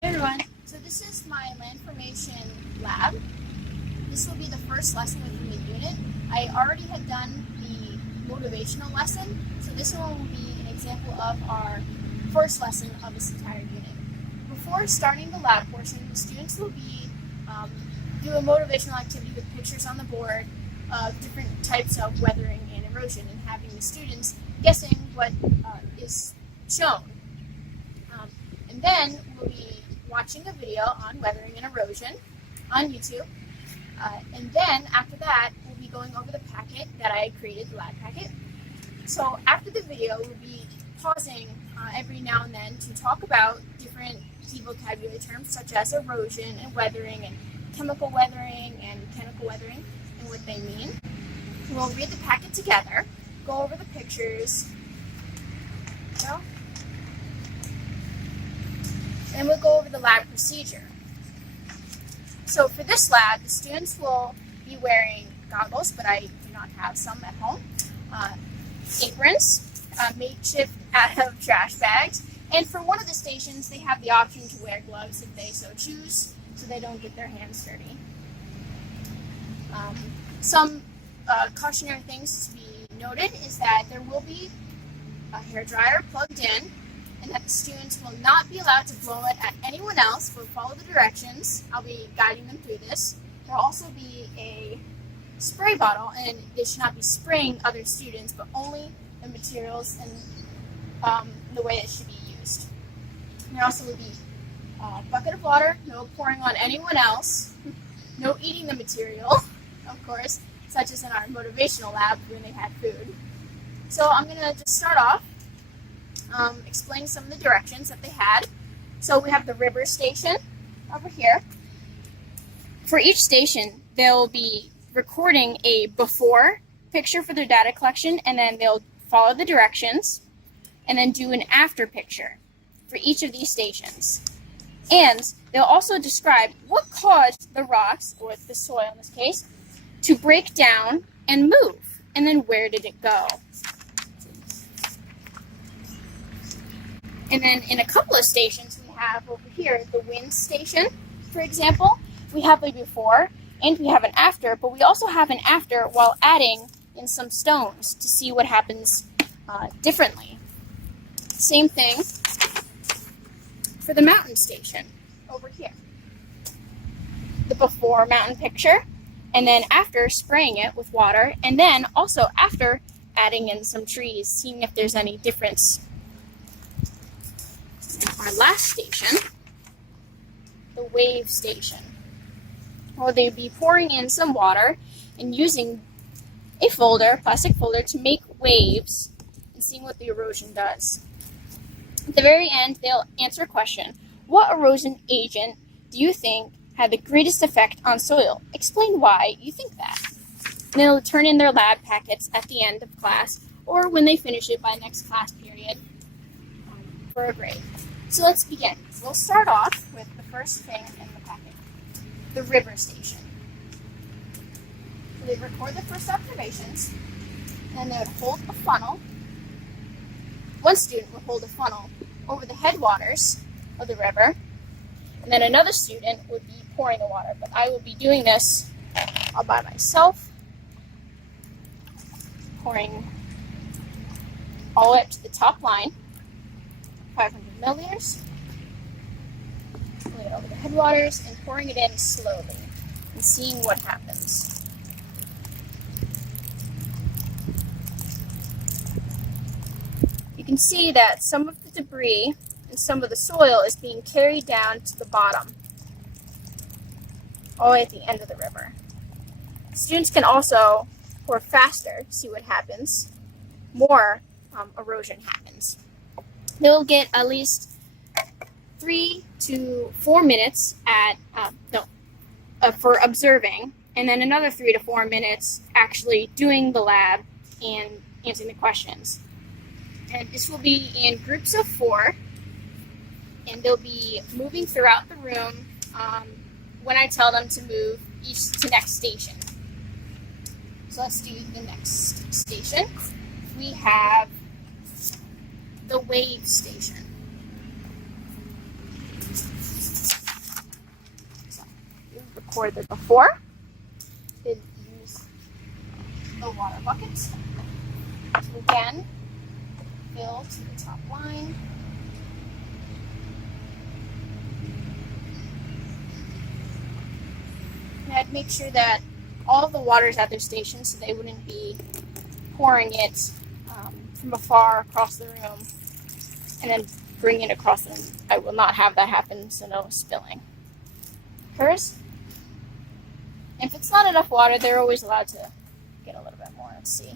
Hey everyone, so this is my land formation lab. This will be the first lesson within the unit. I already had done the motivational lesson, so this one will be an example of our first lesson of this entire unit. Before starting the lab portion, the students will be do a motivational activity with pictures on the board of different types of weathering and erosion, and having the students guessing what is shown. And then we'll be watching a video on weathering and erosion on YouTube. And then after that, we'll be going over the packet that I created, the lab packet. So after the video, we'll be pausing every now and then to talk about different key vocabulary terms such as erosion and weathering and chemical weathering and mechanical weathering and what they mean. We'll read the packet together, go over the pictures, and we'll go over the lab procedure. So for this lab, the students will be wearing goggles, but I do not have some at home, aprons, makeshift out of trash bags, and for one of the stations, they have the option to wear gloves if they so choose, so they don't get their hands dirty. Some cautionary things to be noted is that there will be a hairdryer plugged in, and that the students will not be allowed to blow it at anyone else, but follow the directions. I'll be guiding them through this. There will also be a spray bottle, and they should not be spraying other students, but only the materials and the way it should be used. And there also will be a bucket of water, no pouring on anyone else, no eating the material, of course, such as in our motivational lab when they had food. So I'm going to just start off explain some of the directions that they had. So we have the river station over here. For each station, they'll be recording a before picture for their data collection, and then they'll follow the directions, and then do an after picture for each of these stations. And they'll also describe what caused the rocks, or the soil in this case, to break down and move, and then where did it go. And then in a couple of stations, we have over here the wind station, for example. We have a before and we have an after, but we also have an after while adding in some stones to see what happens differently. Same thing for the mountain station over here. The before mountain picture, and then after spraying it with water, and then also after adding in some trees, seeing if there's any difference. Our last station, the wave station. Well, they'd be pouring in some water and using a folder, plastic folder, to make waves and seeing what the erosion does. At the very end, they'll answer a question. What erosion agent do you think had the greatest effect on soil? Explain why you think that. And they'll turn in their lab packets at the end of class or when they finish it by next class period for a grade. So let's begin. We'll start off with the first thing in the packet, the river station. So they record the first observations, and they would hold a funnel. One student would hold a funnel over the headwaters of the river, and then another student would be pouring the water. But I will be doing this all by myself, pouring all the way up to the top line. 500 milliliters, pulling it over the headwaters and pouring it in slowly and seeing what happens. You can see that some of the debris and some of the soil is being carried down to the bottom, all the way at the end of the river. Students can also pour faster to see what happens. More erosion happens. They'll get at least 3 to 4 minutes for observing, and then another 3 to 4 minutes actually doing the lab and answering the questions. And this will be in groups of 4, and they'll be moving throughout the room when I tell them to move each to next station. So let's do the next station. We have the wave station. for the before. Then use the water bucket to again fill to the top line. And I'd make sure that all of the water is at their station so they wouldn't be pouring it from afar across the room and then bring it across the room. I will not have that happen, so no spilling. Hers, if it's not enough water, they're always allowed to get a little bit more. Let's see.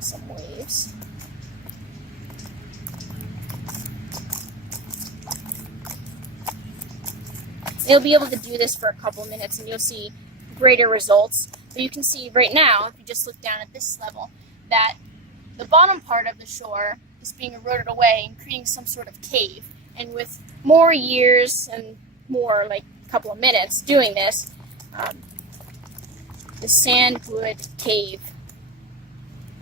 Some waves. You'll be able to do this for a couple minutes and you'll see greater results. But you can see right now, if you just look down at this level, that the bottom part of the shore is being eroded away and creating some sort of cave. And with more years and more, like a couple of minutes doing this, the sand would cave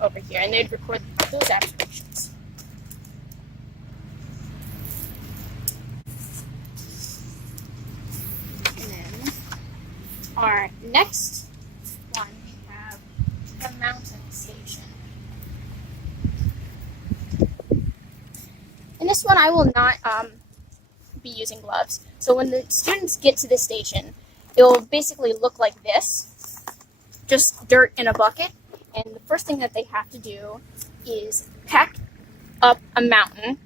over here, and they'd record those observations. And then our next one, we have the mountain station. In this one, I will not be using gloves. So when the students get to this station, it will basically look like this, just dirt in a bucket. And the first thing that they have to do is pack up a mountain.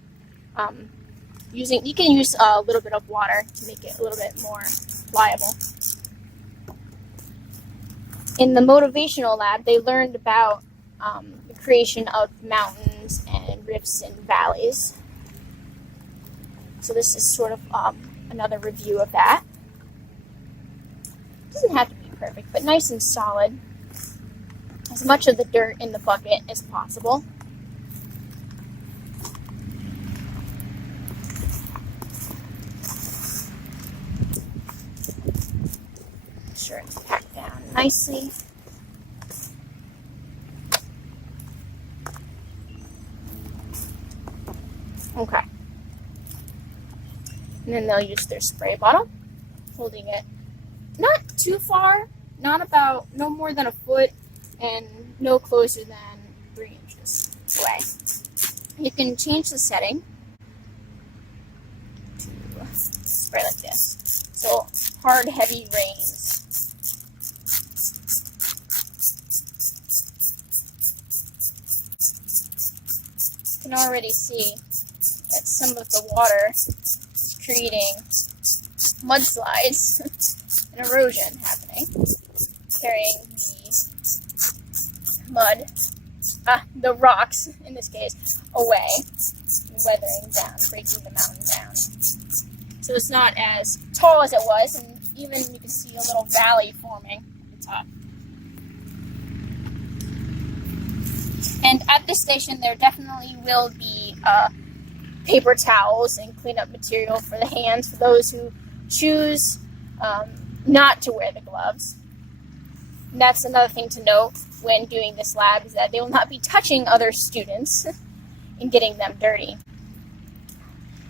You can use a little bit of water to make it a little bit more pliable. In the motivational lab, they learned about the creation of mountains and rifts and valleys. So this is sort of another review of that. It doesn't have to be perfect, but nice and solid. As much of the dirt in the bucket as possible. Make sure it's packed down nicely. Okay. And then they'll use their spray bottle, holding it not too far, no more than a foot, and no closer than 3 inches away. You can change the setting to spray like this. So hard, heavy rains. You can already see that some of the water is creating mudslides and erosion happening, carrying the rocks, in this case, away, weathering down, breaking the mountain down. So it's not as tall as it was, and even you can see a little valley forming at the top. And at this station, there definitely will be paper towels and cleanup material for the hands for those who choose not to wear the gloves. And that's another thing to note when doing this lab, is that they will not be touching other students and getting them dirty.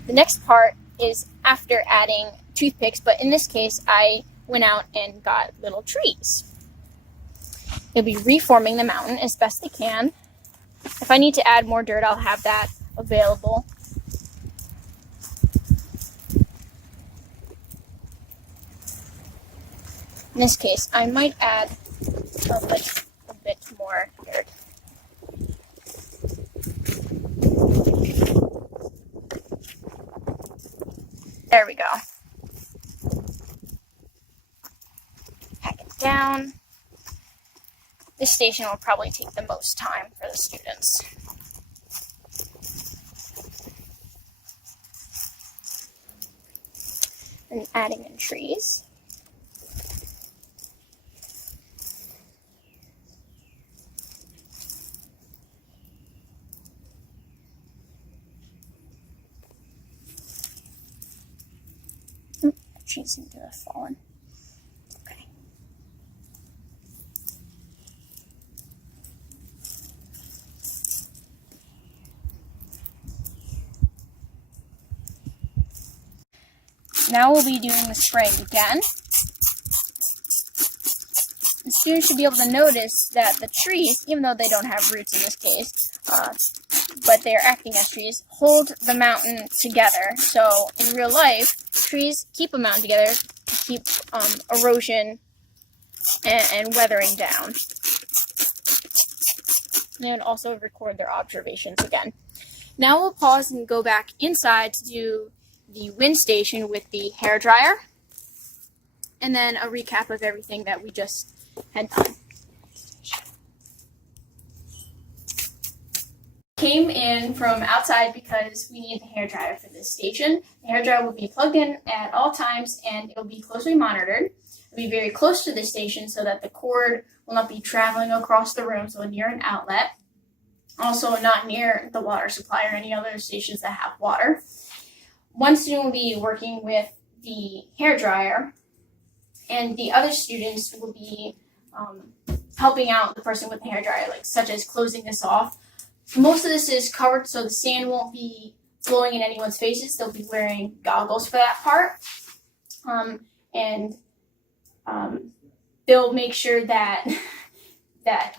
The next part is after adding toothpicks, but in this case, I went out and got little trees. They'll be reforming the mountain as best they can. If I need to add more dirt, I'll have that available. In this case, I might add a bit more dirt. There we go. Pack it down. This station will probably take the most time for the students. And adding in trees. Trees seem to have fallen. Okay. Now we'll be doing the spraying again. students should be able to notice that the trees, even though they don't have roots in this case, but they are acting as trees, hold the mountain together. So in real life, trees keep a mountain together to keep erosion and weathering down. They would also record their observations again. Now we'll pause and go back inside to do the wind station with the hairdryer, and then a recap of everything that we just had done. Came in from outside because we need the hairdryer for this station. The hairdryer will be plugged in at all times, and it will be closely monitored. It will be very close to the station so that the cord will not be traveling across the room, so near an outlet. Also not near the water supply or any other stations that have water. One student will be working with the hairdryer, and the other students will be helping out the person with the hairdryer, such as closing this off. Most of this is covered so the sand won't be blowing in anyone's faces. They'll be wearing goggles for that part. They'll make sure that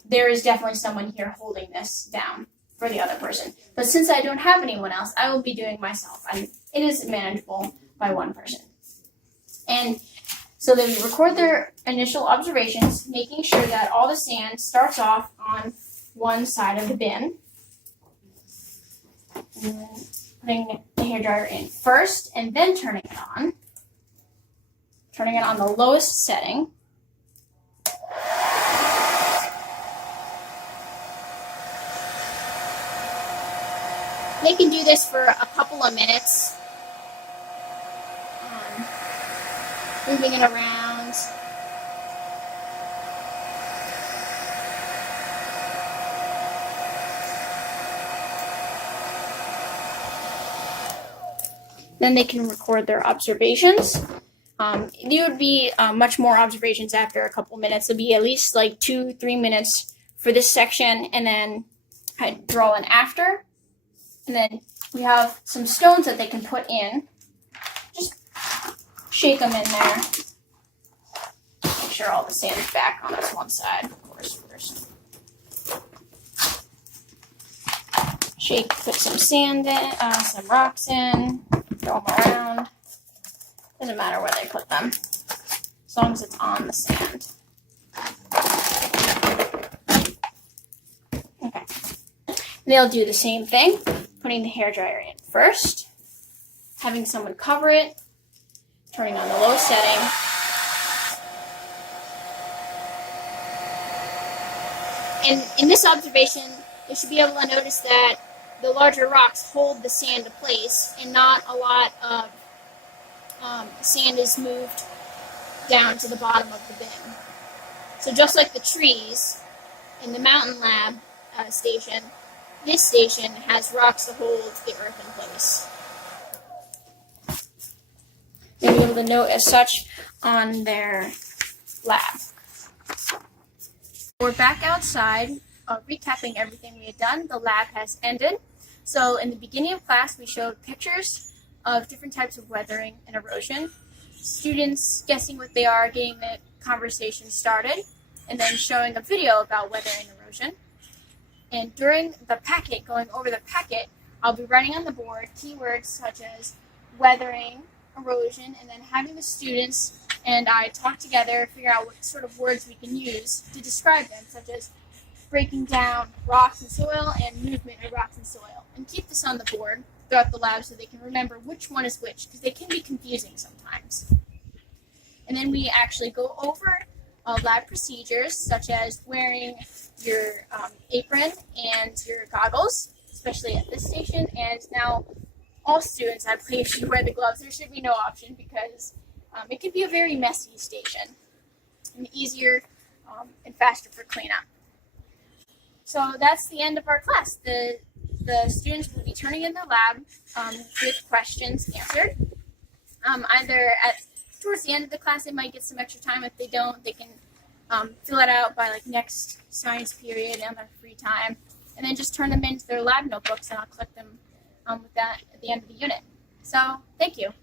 there is definitely someone here holding this down for the other person. But since I don't have anyone else, I will be doing myself. It is manageable by one person. And so they record their initial observations, making sure that all the sand starts off on one side of the bin. And then putting the hairdryer in first, and then turning it on. Turning it on the lowest setting. They can do this for a couple of minutes. Moving it around. Then they can record their observations. There would be much more observations after a couple minutes. It'll be at least 2-3 minutes for this section, and then I draw in after. And then we have some stones that they can put in. Just shake them in there. Make sure all the sand is back on this one side, of course, first. Shake, put some sand in, some rocks in, throw them around. Doesn't matter where they put them, as long as it's on the sand. Okay. They'll do the same thing, putting the hairdryer in first, having someone cover it, turning on the low setting. And in this observation, you should be able to notice that the larger rocks hold the sand in place, and not a lot of sand is moved down to the bottom of the bin. So just like the trees in the mountain lab station, this station has rocks to hold the earth in place. You'll be able to note as such on their lab. We're back outside, recapping everything we had done. The lab has ended. So in the beginning of class, we showed pictures of different types of weathering and erosion. Students guessing what they are, getting the conversation started, and then showing a video about weathering and erosion. And during the packet, going over the packet, I'll be writing on the board keywords such as weathering, erosion, and then having the students and I talk together, figure out what sort of words we can use to describe them, such as breaking down rocks and soil and movement of rocks and soil. And keep this on the board throughout the lab so they can remember which one is which, because they can be confusing sometimes. And then we actually go over lab procedures, such as wearing your apron and your goggles, especially at this station. And now all students, I believe, should wear the gloves. There should be no option because it can be a very messy station and easier and faster for cleanup. So that's the end of our class. The students will be turning in their lab with questions answered. Either towards the end of the class, they might get some extra time. If they don't, they can fill it out by next science period on their free time, and then just turn them into their lab notebooks, and I'll collect them with that at the end of the unit. So thank you.